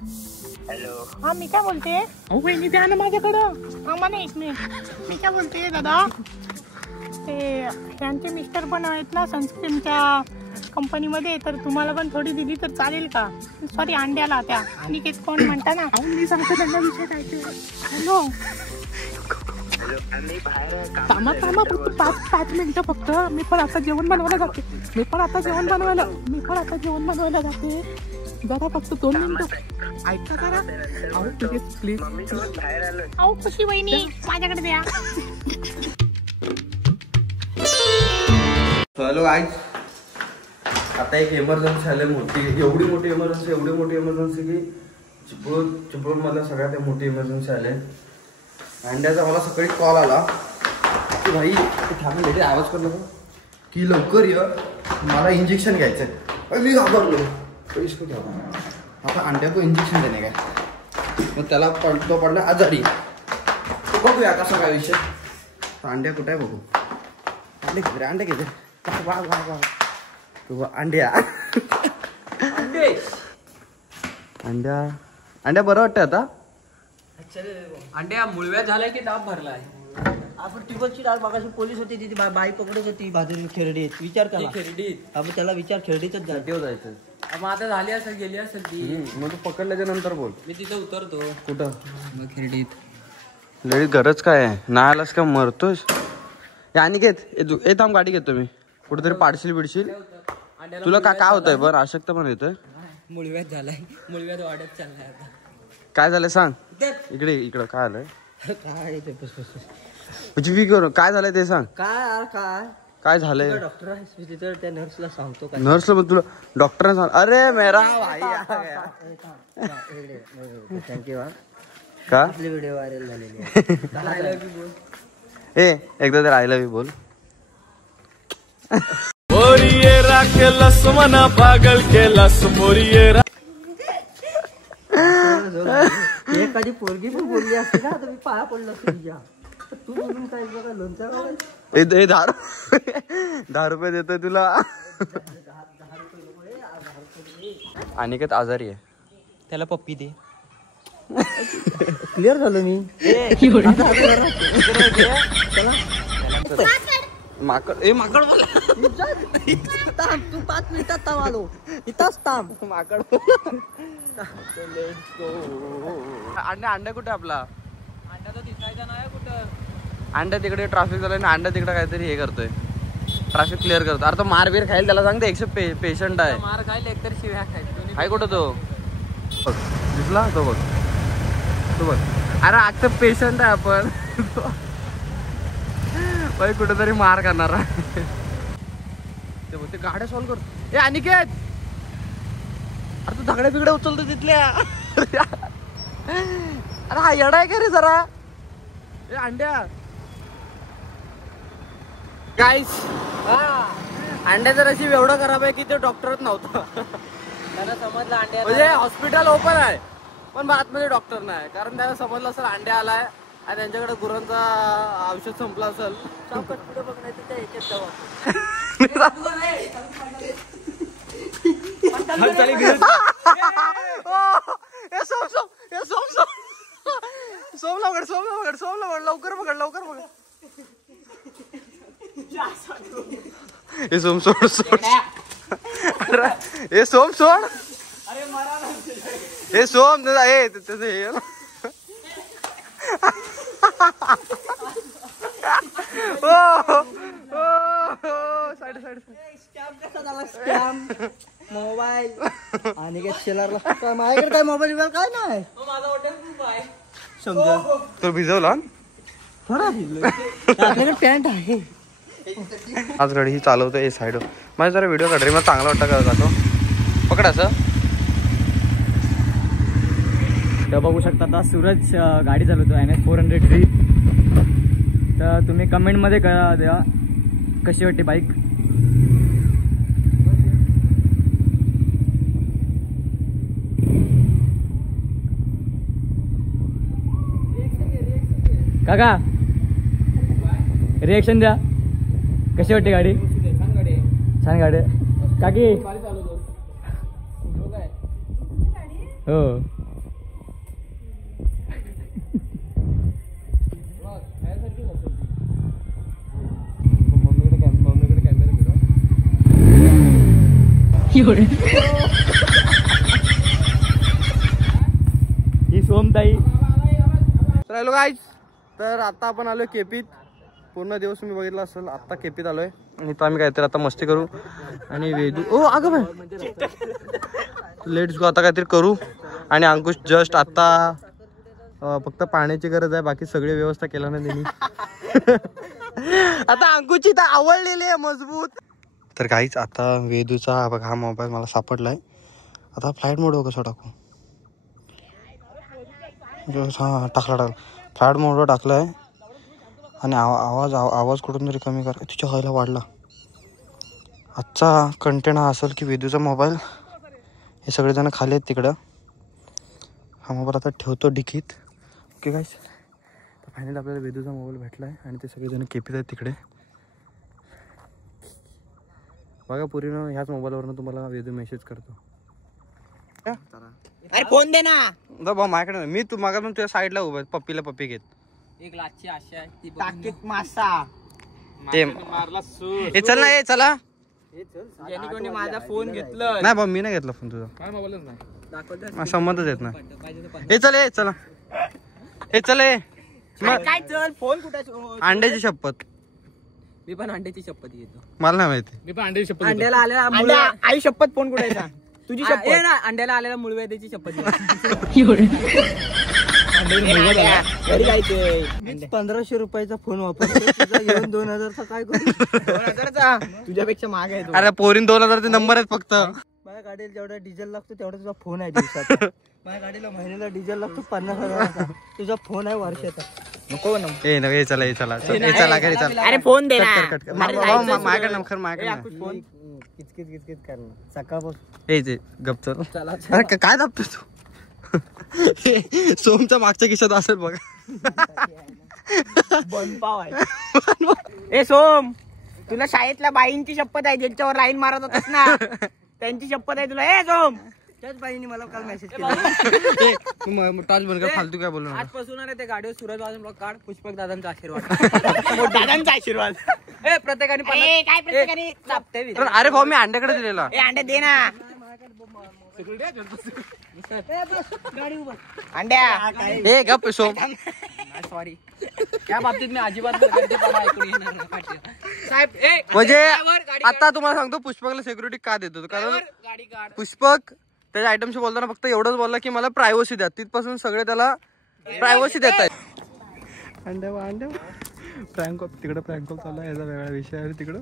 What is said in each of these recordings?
Hello. हा मी काय बोलते, अहो वहिनी द्या ना माझ्याकडं. थांबा ना एक मिनिट. मी काय बोलते दादा, ते यांचे मिस्टर पण आहेत ना सनस्क्रीमच्या कंपनीमध्ये, तर तुम्हाला पण थोडी दिली तर चालेल का? सॉरी अंड्याला त्या आणि कोण म्हणता ना. मी सांगतो त्यांना विषय काय ते. हॅलो थांबा थांबा फक्त 5 मिनिटं फक्त. मी पण आता जेवण बनवायला जाते. जरा फक्त 2 मिनिटं ऐका जरा. अहो प्लीज अहो कशी वहिनी माझ्याकडे द्या. हॅलो गाईज, आता एक इमर्जन्सी आली मोठी, एवढी मोठी इमर्जन्सी की चिपळूण मधल्या सगळ्यात मोठी इमर्जन्सी आली. अंड्याचा मला सकाळी कॉल आला की भाई थांबले आवाज करतो की लवकर ये, मला इंजेक्शन घ्यायचं आहे. मी घाबरलो, इसको घ्या आता अंड्या को इंजेक्शन देणे काय. मग त्याला तो पडला आजारी. बघूया कसा काय विषय. अंड्या कुठे आहे बघू. अंडे घेते वा वा वा अंड्या अंड्या बरं वाटतं आता. अंड्या मुळव्या झालाय की दाब भरलाय. आपण टिबलची डाळ मागाशी पोलीस होती तिथे बाई पकडत होती भाजून खेरडीत. विचार करा खेरडीत. आपण त्याला विचार खेरडीतच जायचं. मग आता झाली असेल, गेली असेल ती. मग तू पकडल्याच्या नंतर बोल. मी तिथं उतरतो. कुठं? मग खेरडीत. लेडीज गरज काय आहे, नाही आलास का मरतोस. आणि घेत थांब, गाडी घेतो मी. कुठेतरी पाडशील बिडशील. तुला काय होतंय बरं? अशक्त पण येतोय. मुळव्यात झालाय, मुळव्यात वाढत चाललाय आता. काय झालंय सांग. इकडं काय आलंय. काय काय झालंय ते सांग. काय झालंय. डॉक्टर आहे तिथं, त्या नर्सला सांगतो का. नर्सला मग तुला डॉक्टरने सांग. अरे मेरा भाई थँक्यू. का आपली व्हिडिओ व्हायरल झालेली. ए एकदा तर आय लव्ह यू बोल. मोरियेरा केलास मना पागल केलास मोरियेरा. एखादी पोरगी पण बोलली असते का तर मी पाया पडलो असतो तुझ्या. तू बोलून काय बघा लोणचा 10 रुपये देतोय तुला. अनिकेत आजारी आहे, त्याला पप्पी दे. क्लिअर झालो मी. माकड बोल. तू 5 मिनिटात थांब. आलो इथंच थांब. माकड. अंड्या कुठे आपला. अंड्या तो दिसायचा नाही कुठं. अंड्या तिकडे ट्रॅफिक झालं ना. अंड्या तिकडे काहीतरी हे करतोय, ट्रॅफिक क्लिअर करतो. अरे तो मार बीर खायला, त्याला सांगते 100 पेशंट आहे. मार खायला एकतर शिव्या खायला. हाय कुठं तो बघ, दिसला तो बघ, तो बघ. अरे आता पेशंट आहे आपण. भाई कुठेतरी मार करणार आहे. ते गाड्या सॉल्व करतो. ए अनिकेत, अरे तू दगड्या बिगड्या उचलतो तिथल्या. अरे हा येडा आहे का रे जरा. ए अंड्या गाईस, अंड्या जर अशी एवढं खराब आहे की ते डॉक्टरच नव्हतं. त्याला समजलं अंड्या म्हणजे हॉस्पिटल ओपन आहे पण आतमध्ये डॉक्टर नाही. कारण त्याला समजलं असेल अंड्या आलाय आणि त्यांच्याकडे गुरांचा औषध संपला असेल. पुढे बघण्याचं त्या याच्यात जाऊ. लवकर बघ. हे सोम सोड. हे सोम सोड. हे सोम त्याचं हे मोबाईल आणि माझ्याकडे काय मोबाईल काय नाही. समजा तो भिजवला. आपल्याकडे पॅन्ट आहे. आज गाडी ही चालवतोय ए साईड. माझ्या जरा व्हिडिओ काढ रे, मला चांगला वाटतं का जातो. पकड असं. तर बघू शकता आता सूरज गाडी चालवतो NS 400D. तर तुम्ही कमेंटमध्ये करा द्या कशी वाटते बाईक. काका रिएक्शन द्या, कशी वाटते गाडी. छान गाडी काकी. हो ही सोमताई. तर हॅलो गाईज, तर आता आपण आलोय केपीत. पूर्ण दिवस तुम्ही बघितला असेल. आता केपीत आलोय आणि इथं आम्ही काहीतरी आता मस्ती करू आणि वेदू ओ अगं बाय लेट्स गो. आता काहीतरी करू आणि अंकुश जस्ट आता फक्त पाण्याची गरज आहे, बाकी सगळी व्यवस्था केला ना त्यांनी. आता अंकुशची तर आवडलेली आहे मजबूत. तर काहीच आता वेदूचा बघा हा मोबाईल मला सापडलाय. आता फ्लाईट मोड कसं टाकू. हा टाकला फ्लाईट मोडवर टाकलाय आणि आवाज कुठून तरी कमी कर. तुझ्या व्हायला वाढला. आजचा कंटेंट हा असेल की वेदूचा मोबाईल हे सगळेजण खाली आहेत तिकडं. हा मोबाईल आता ठेवतो डिकीत. ओके गाईस, तर फायनली आपल्याला वेदूचा मोबाईल भेटला आहे आणि ते सगळेजण केपीत आहेत तिकडे. बघा पूर्ण ह्याच मोबाईलवरून तुम्हाला वेदू मेसेज करतो. अरे फोन दे ना. भाऊ माझ्याकडे मी तू मागा तुझ्या साईडला उभा पप्पीला पप्पी घेत. एक लाचची आशा आहे ती टाकीत मासा. ते हे चल ना, हे चला. यांनी कोणी माझा फोन घेतलं नाही भाऊ, मी नाही घेतला फोन तुझा. मोबाईलच नाही दाखवत. संबंधच येत ना. हे चल, हे चला, हे चल. काय चल फोन कुठे. अंड्याची शपथ. मी पण अंड्याची शपथ घेतो. मला नाही माहिती. मी पण अंड्याची शपथ. अंड्याला आलेला आई शपथ फोन कुठे तुझी शपथ ना. अंड्याला आलेला मुळव्याची शपथ. 1500 रुपयाचा फोन वापरतो घेऊन 2000चा काय करू. 2000चा तुझ्यापेक्षा महाग आहे. अरे पोरीन 2000 नंबर आहेत फक्त. माझ्या गाडीला जेवढा डिझेल लागतो तेवढा तुझा फोन आहे दिवसाचा. माझ्या गाडीला महिन्याला डिझेल लागतो 50,000चा. तुझा फोन आहे वर्षाचा. नको ना. हे चला, हे चला, हे चला घरी चला. अरे फोन दे ना. माझ्याकडे नमखर माझ्याकडे फोन किचकिच करणार सकाळपासून. हे गप चल. काय दाबतो तू. सोमच्या मागच्या खिशात असेल बघा. बनपाव आहे. ए सोम, तुला शाळेतल्या बाईंची शपथ आहे ज्यांच्यावर लाईन मारत होतास ना, त्यांची शपथ आहे तुला. ए सोम, त्याच बाईंनी मला काल मेसेज केला. टाच बंद कर, फालतू काय बोलू. आजपासून ते गाडीवर सूरज वाजून ब्लॉग काढ. पुष्पक दादांचा आशीर्वाद. दादांचा आशीर्वाद. ए प्रत्येकाने काय प्रत्येकाने चापते. अरे भाऊ, मी अंड्याकडे दिलेला. ए अंडे दे ना. अंड्या हे गप सोम. सॉरी, त्या बाबतीत मी अजिबात साहेब. म्हणजे आता तुम्हाला सांगतो पुष्पकला सिक्युरिटी का देतो, कारण पुष्पक त्याच्या आयटमशी बोलताना फक्त एवढंच बोलला की मला प्रायव्हसी द्या. तिथपासून सगळे त्याला प्रायव्हसी देत आहेत. अंड्या प्रँक तिकडं प्रँक चालू आहे, याचा वेगळा विषय आहे तिकडं.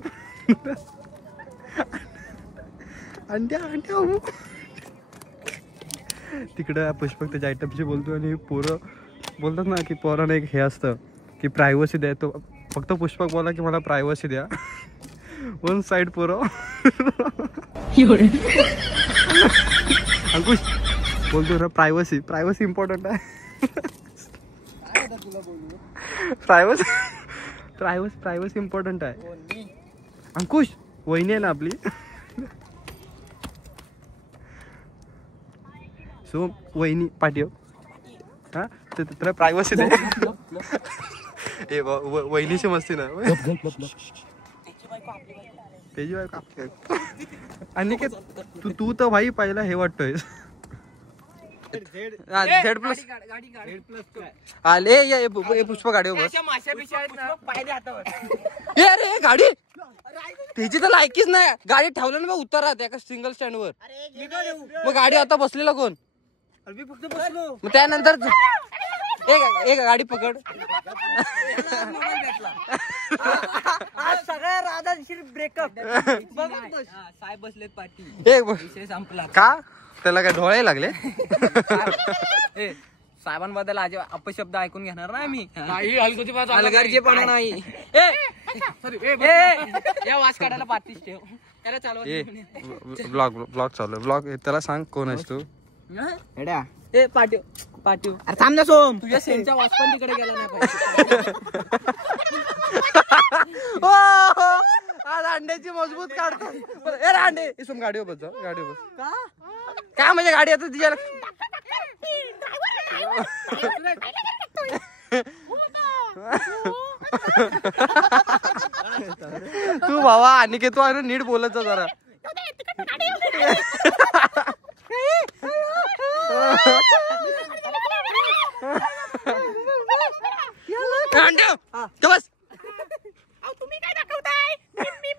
अंड्या तिकडं पुष्पक त्याच्या आयटमशी बोलतो आणि पोरं बोलतात ना की पोरानं एक हे असतं की प्रायव्हसी द्या. तो फक्त पुष्पक बोला की मला प्रायव्हसी द्या. वन साइड पोरं. अंकुश बोलतो ना प्रायव्हसी इम्पॉर्टंट आहे. प्रायव्हसी इम्पॉर्टंट आहे. अंकुश वहिनी आहे ना आपली. सो वहिनी पाठीव. हा तुला प्रायव्हसी दे. ए वहिनीची मस्ती ना. त्याची बायको. आणि तू तर भाई पहिला हे वाटतोय Z+ आले. पुष्प गाडी अरे गाडी त्याची तर लायकीच नाही. गाडी ठेवलं ना उत्तर राहते एका सिंगल स्टँड वर. मग गाडी आता बसलेला कोण. मग त्यानंतर एक गाडी पकड. सगळ्या राधांशी ब्रेकअप. साहेब बसलेत पाठी. विषय संपला का. त्याला काय डोळे लागले. साहेबांबद्दल आज अपशब्द ऐकून घेणार ना आम्ही. हलगर्जीपणा नाही. या वास काढायला पाठीच ठेव. त्याला चालवा. ब्लॉग चालू. ब्लॉग त्याला सांग कोण आहेस तू. पाठीव. अरे थांब ना सोम, तुझ्या सेमचा वास पण तिकडे गेला नाही पाहिजे. आज अंड्याची मजबूत काढतो. अंडे सोम गाडी बस जा. गाडी बस. काय म्हणजे गाडी आता तिच्या तू भावा आणि तू नीट बोलत जा जरा. बस तुम्ही काय दाखवताय? मी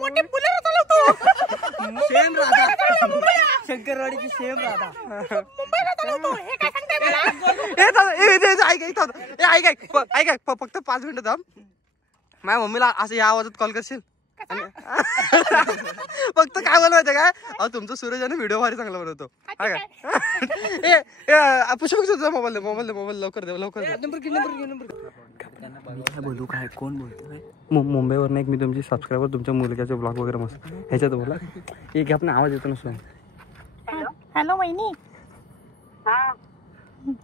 मोठे बुलेरो चालवतो. सेम राधा, शंकरवाडीची सेम राधा. मुंबईला चालवतो. हे काय सांगताय मला? ऐक फक्त 5 मिनिटं थांब. माझ्या मम्मीला असं या आवाजात कॉल करशील? फक्त काय बोलू माहिती काय, अहो तुमचा सूरज आहे ना व्हिडिओ भारी चांगला बनवतो. पुष्पक तुझा मोबाईल लवकर दे. काय बोलू, काय कोण बोलतो? मुंबईवरनं एक मी तुमची सबस्क्रायबर, तुमच्या मुलग्याचे ब्लॉग वगैरे मस्त ह्याच्यात बोला. एक आपण आवाज येतो ना सोय. हॅलो वहिनी.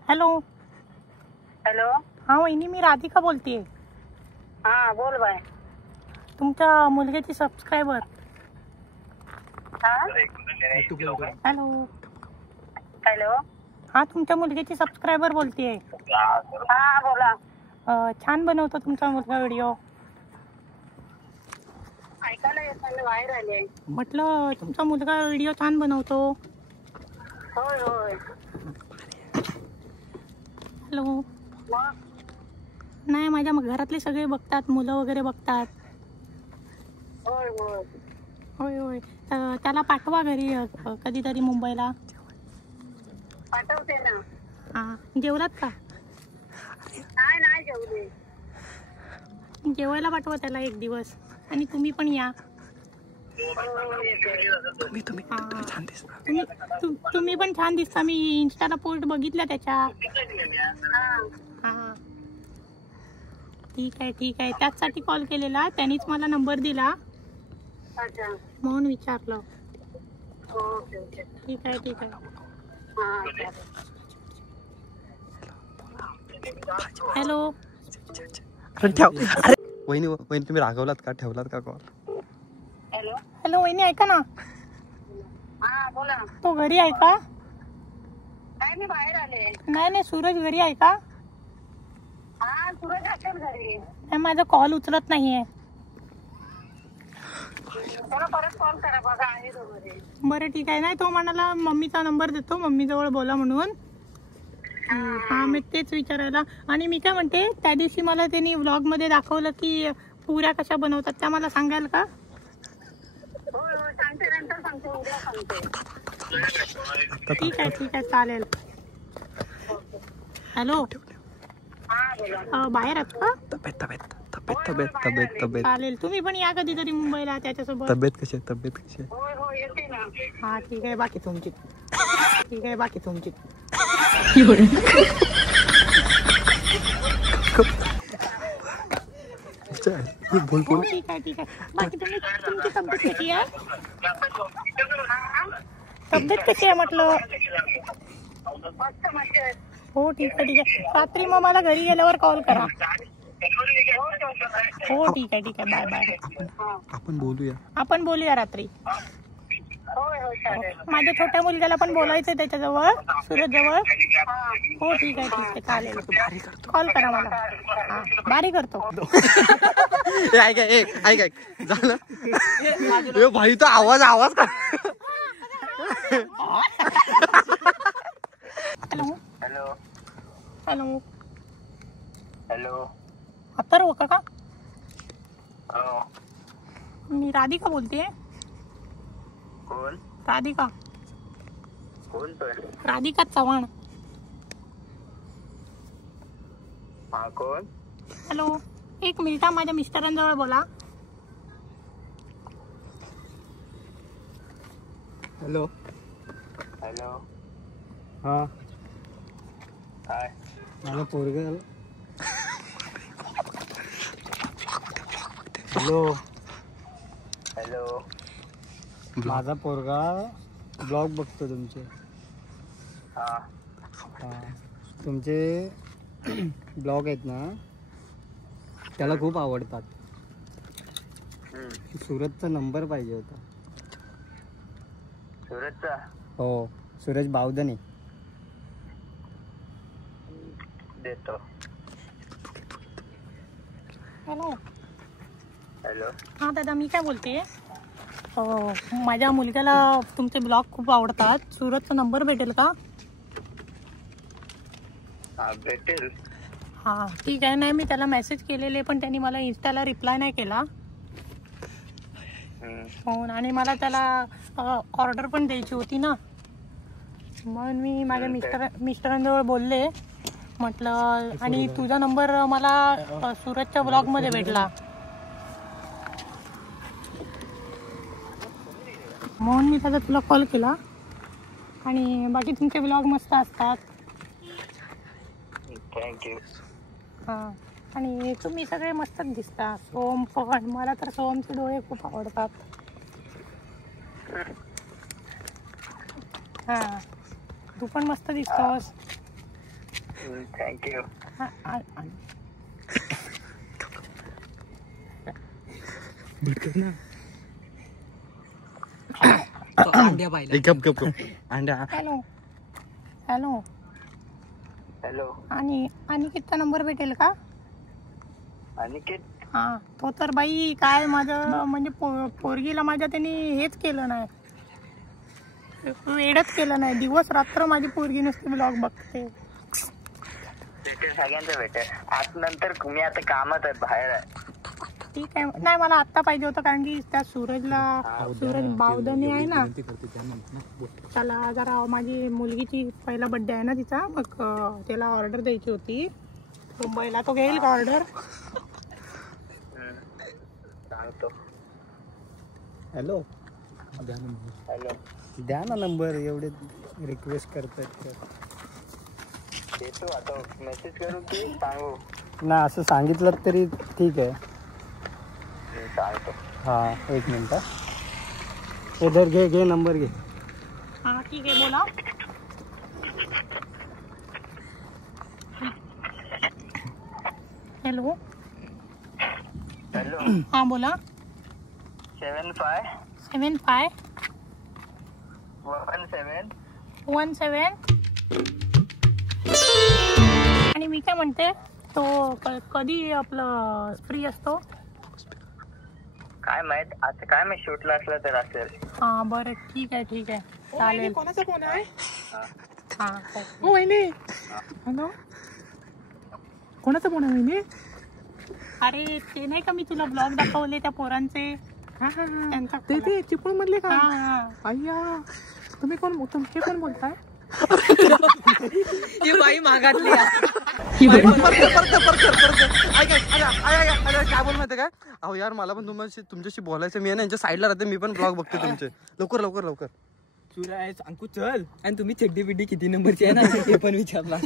Hello hello. हा वहिनी, मी राधिका बोलतेय. हा बोल बाय. तुमच्या मुलग्याची सबस्क्रायबर. हॅलो. हॅलो. हा तुमच्या मुलग्याची सबस्क्रायबर बोलतेय. हा बोला. छान बनवतो तुमचा मुलगा व्हिडिओ. ऐकायला येत नाही, बाहेर आले. म्हटलं तुमचा मुलगा व्हिडिओ छान बनवतो. होय होय. हॅलो. मग नाही, माझ्या घरातले सगळे बघतात, मुलं वगैरे बघतात. होय होय. होय होय. त्याला पाठवा घरी कधीतरी मुंबईला. पाठवते ना. हा, जेवलात का? नाही जेवले. जेवायला पाठवा त्याला एक दिवस. आणि तुम्ही पण या. तुम्ही पण छान दिसता. मी इंस्टाला पोस्ट बघितल्या त्याच्या. हा ठीक आहे. त्याचसाठी कॉल केलेला. त्यांनीच मला नंबर दिला म्हणून विचारलं. ठीक आहे. हॅलो. अरे वहिनी तुम्ही रागवलात का, ठेवलात का कॉल? हॅलो वहिनी, ऐका ना. हा बोला. तो घरी आहे का? काय नाही, बाहेर आले. नाही सूरज घरी आहे का? हा सूरज असेल घरी. नाही, माझा कॉल उचलत नाहीये. त्याला परत कॉल करा, बघा आहे तो घरी. बरं ठीक आहे. नाही, तो म्हणाला मम्मीचा नंबर देतो, मम्मी जवळ बोला म्हणून. हा, मी तेच विचारायला. आणि मी काय म्हणते, त्या दिवशी मला त्यांनी व्लॉग मध्ये दाखवलं की पुऱ्या कशा बनवतात, त्या मला सांगाल का? होय होय सांगते, नंतर सांगते, उद्या सांगते. ठीक आहे चालेल. हॅलो. हा बोला. बाहेर आहात का? तब्येत चालेल. तुम्ही पण या कधीतरी मुंबईला त्याच्यासोबत. तब्येत कशी आहे? होय होय येते ना. हा ठीक आहे. बाकी तुमची. बोल. ठीक आहे. बाकी तुमची तब्येत कशी आहे? तब्येत कशी आहे म्हटलं? मस्त मस्त. हो ठीक आहे. रात्री मग मला घरी गेल्यावर कॉल करा. हो ठीक आहे. बाय. आपण बोलूया रात्री. होय होय चालेल. माझ्या छोट्या मुलग्याला पण बोलायचंय त्याच्याजवळ, सूरज जवळ. हो ठीक आहे. चालेल. कॉल करा मला. हा, बारी करतो. ऐक झालं भाई, तो आवाज का? हॅलो. अथर्व का? मी राधिका बोलते. कोण? राधिका बोलतोय? राधिका चव्हाण. हा कोण? हॅलो. 1 मिनिट, माझ्या मिस्टरांजवळ बोला. हॅलो. हा काय? मला पोरगा आला. हॅलो. माझा पोरगा ब्लॉग बघतो तुमचे. हा. तुमचे ब्लॉग आहेत ना, त्याला खूप आवडतात. सूरजचा नंबर पाहिजे होता. सूरजचा? हो, सूरज बावधने. देतो. हॅलो. हॅलो. दादा, मी काय बोलते, माझ्या मुलग्याला तुमचे ब्लॉग खूप आवडतात. सूरजचा नंबर भेटेल का? भेटेल. हा ठीक आहे. नाही मी त्याला मेसेज केलेले पण त्यांनी मला इन्स्टाला रिप्लाय नाही केला. हो आणि मला त्याला ऑर्डर पण द्यायची होती ना, म्हणून मी माझ्या मिस्टरांजवळ बोलले. म्हटलं आणि तुझा नंबर मला सूरजच्या ब्लॉगमध्ये भेटला म्हणून मी त्याचा तुला कॉल केला. आणि बाकी तुमचे ब्लॉग मस्त असतात. थँक्यू. हां आणि तुम्ही सगळे मस्तच दिसता. सोम पण मला तर सोमचे डोळे खूप आवडतात. हां तू पण मस्त दिसतोस. थँक्यू. Hello hello hello. आणि अनिकेतचा नंबर भेटेल का? अनिकेत? हां तो तर बाई काय माझं म्हणजे पोरगीला माझ्या त्यांनी हेच केलं नाही, वेडच केलं नाही. दिवस रात्र माझी पोरगी नुसती ब्लॉग बघते. भेटेल, सगळ्यांचं भेटेल. आज नंतर मी आता कामात आहे, बाहेर आहे. ठीक आहे. नाही मला आत्ता पाहिजे होतं कारण की त्या सूरज बावधनी आहे ना, त्याला जरा माझी मुलगीची पहिला बड्डे आहे ना तिचा, मग त्याला ऑर्डर द्यायची होती मुंबईला. तो घेईल का ऑर्डर? सांगतो. Hello hello. द्या ना नंबर, एवढे रिक्वेस्ट करतात. देतो आता. मेसेज करू की सांगू? ना असं सांगितलं तरी ठीक आहे. सांगतो. हां एक मिनटं. इधर घे नंबर घे. हां ठीक आहे बोला. हॅलो. हॅलो. हां बोला. 7517 आणि मी काय म्हणते, तो कधी आपलं फ्री असतो? काय माहित, आता काय माहित, शूटला असलं तर असेल. हां बरं ठीक आहे चालेल. कोणाचा फोन आहे? हां हो वहिनी. हॅलो कोणाचा फोन आहे वहिनी? अरे ते नाही का मी तुला ब्लॉग दाखवले त्या पोरांचे, त्यांचा ते चिपळूण मधले का? हां अय्या तुम्ही कोण बोलताय? ही बाई मागातली. काय बोल माहिती काय? अहो यार मला पण तुमच्याशी बोलायचं. मी आहे ना यांच्या साईडला राहते, मी पण ब्लॉग बघते तुमचे. लवकर सूरज सांगू चल. आणि तुम्ही चड्डी बिड्डी किती नंबरची आहे ना ते पण विचारला.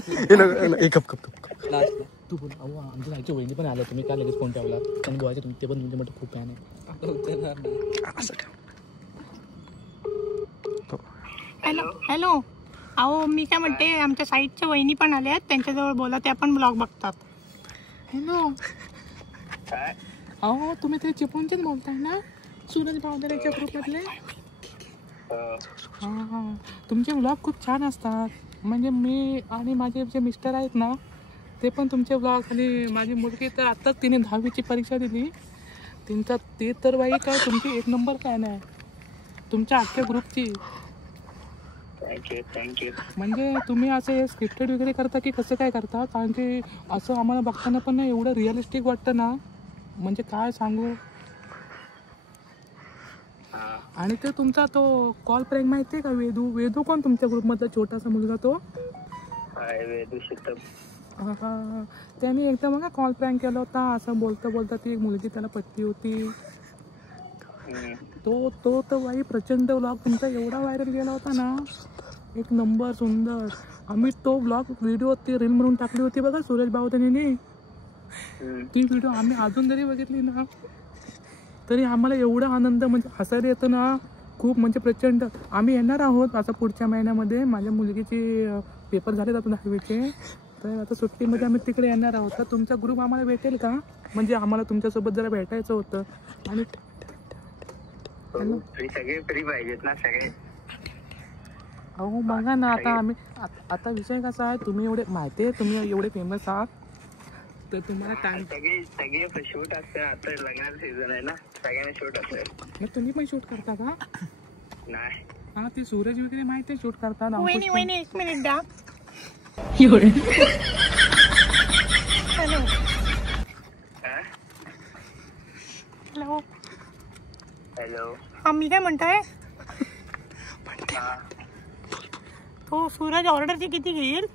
तू बोल. अहो आमच्या जायच्या वहिनी पण आल्या, तुम्ही काय लगेच फोन ठेवला? त्यांनी बोलायचं ते पण म्हणजे मोठं खूप फॅन आहे. हॅलो. अहो मी काय म्हणते, आमच्या साईडच्या वहिनी पण आल्या, त्यांच्याजवळ बोला, त्या पण ब्लॉग बघतात. हॅलो. अहो तुम्ही ते चिपळूणचेच बोलताय ना, सूरज बावधऱ्याच्या ग्रुपमधले? हां तुमचे ब्लॉग खूप छान असतात. म्हणजे मी आणि माझे जे मिस्टर आहेत ना ते पण तुमचे ब्लॉग, आणि माझी मुलगी तर आत्ताच तिने 10वीची परीक्षा दिली. ते तर बाई काय तुमची 1 नंबर फॅन आहे तुमच्या अख्ख्या ग्रुपची. थँक्यू. म्हणजे तुम्ही असं स्क्रिप्टेड वगैरे करता की कसं काय करता? कारण की असं आम्हाला बघताना पण ना एवढं रिअलिस्टिक वाटतं ना, म्हणजे काय सांगू. आणि ते तुमचा तो कॉल प्रँक माहिती आहे का? वेदू कोण तुमच्या ग्रुपमधला छोटासा मुलगा तो? वेदू शितम. हां त्याने एकदा मग कॉल प्रँक केला होता. असं बोलता ती एक मुलगी त्याला पटली होती. तो तर बाई प्रचंड व्लॉग तुमचा एवढा व्हायरल गेला होता ना, 1 नंबर सुंदर. आम्ही तो व्लॉग व्हिडिओ ती रील म्हणून टाकली होती बघा सूरज बावधनीने. ती व्हिडिओ आम्ही अजून जरी बघितली ना तरी आम्हाला एवढा आनंद, म्हणजे हसायला येतं ना खूप, म्हणजे प्रचंड. आम्ही येणार आहोत आता पुढच्या महिन्यामध्ये. माझ्या मुलगीचे पेपर झाले जातो 10वीचे, तर आता सुट्टीमध्ये आम्ही तिकडे येणार आहोत. तर तुमचा ग्रुप आम्हाला भेटेल का? म्हणजे आम्हाला तुमच्यासोबत जरा भेटायचं होतं. आणि सगळे फ्री पाहिजेत ना सगळे. अहो बघा ना, आता विषय कसा आहे, तुम्ही एवढे माहिती आहे, तुम्ही एवढे फेमस आहात, तर तुम्हाला टाइम. सगळे शूट असते. आता लग्नाचा सीझन आहे ना, सगळ्यांना शूट असते. मग तुम्ही पण शूट करता का? नाही. हां ते सूरज वगैरे माहिती आहे शूट करतात. वहिनी 1 मिनिट द्या. हा मी काय म्हणतोय तो सूरज ऑर्डरचे किती घेईल?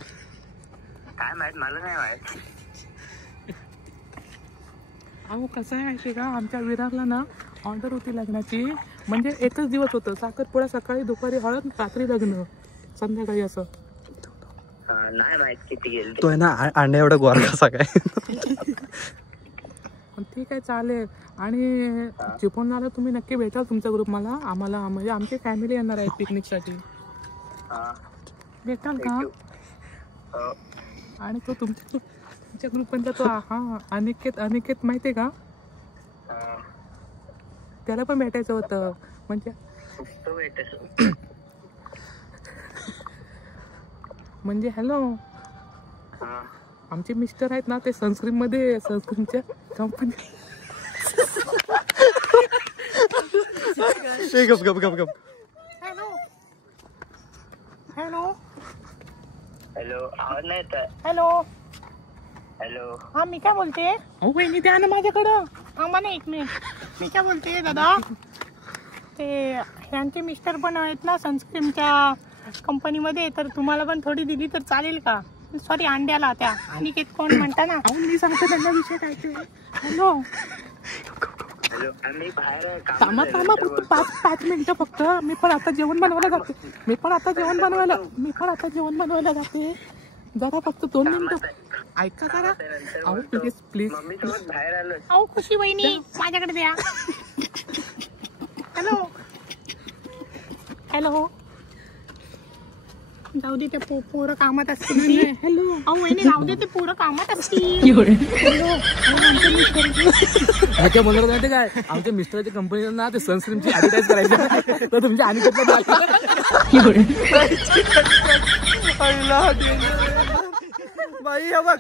काय माहित, मला नाही माहित. अहो कसं आहे माहिती का, आमच्या विरारला ना ऑर्डर होती लग्नाची. म्हणजे एकच दिवस होतं, साखरपुडा सकाळी, दुपारी हळद, रात्री लग्न, संध्याकाळी असं. नाही माहित किती गेल. तो आहे ना अंड्या एवढा गोर कसा काय. ठीक आहे चालेल. आणि चिपळूणला तुम्ही नक्की भेटाल तुमचा ग्रुप मला, आम्हाला म्हणजे आमची फॅमिली येणार आहे पिकनिकसाठी. भेटाल का? आणि तो तुमच्या ग्रुपमधला तो हा अनिकेत माहिती आहे का? त्याला पण भेटायचं होतं. म्हणजे हॅलो, आमचे मिस्टर आहेत ना ते सनस्क्रीनच्या कंपनी. गप गप गप गप. हॅलो हॅलो हॅलो, आवाज नाही येत. हॅलो हॅलो, हा मी काय बोलते? अहो वहिनी द्या ना माझ्याकडं. थांबा ना एक मिनिट. मी काय बोलते दादा, ते ह्यांचे मिस्टर पण आहेत ना सनस्क्रीमच्या कंपनीमध्ये, तर तुम्हाला पण थोडी दिली तर चालेल का? सॉरी, अंड्याला त्या अनिकेत कोण म्हणता ना. अहो मी सांगतो त्यांना विषय काय ते. हॅलो हॅलो, आम्ही बाहेर आहे, थांबा फक्त 5 मिनिटं फक्त. मी पण आता जेवण बनवायला जाते. जरा फक्त 2 मिनिटं ऐका जरा. अहो प्लीज. मम्मी सोबत बाहेर आलो. अहो खुशी वहिनी माझ्याकडे द्या. हॅलो हॅलो, जाऊ दे, ते पोरं कामात असतील. हॅलो अहो वहिनी जाऊ दे, ते पोरं कामात असतील. ह्याच्या म्हणत माहिती काय, आमच्या मिस्टरच्या कंपनीला ना ते सनस्क्रीमची ऍडव्हर्टाईज करायची, तर तुमच्या बाई हे बघ,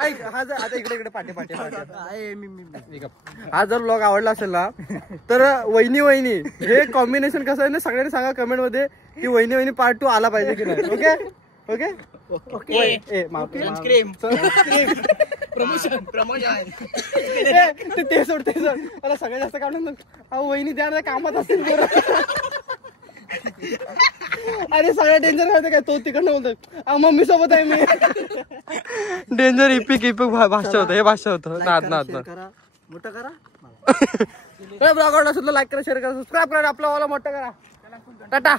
ऐक हा जर आता इकडे पाटे हा जर ब्लॉग आवडला असेल ना, तर वहिनी हे कॉम्बिनेशन कसं आहे ना, सगळ्यांनी सांगा कमेंट मध्ये की वहिनी पार्ट 2 आला पाहिजे की नाही. ओके प्रमोशन ते सोड मला सगळ्यात जास्त काढून वहिनी त्या कामात असतील अरे सगळ्या डेंजर माहिती काय, तो तिकडनं बोलतो मम्मी सोबत आहे मी. डेंजर इपिक भाषा होतं, हे भाषा होतं. मोठं करा ब्लॉग आवडला असेल तर लाईक करा, शेअर करा, सबस्क्राईब करा, आपला वाला मोठं करा. टाटा.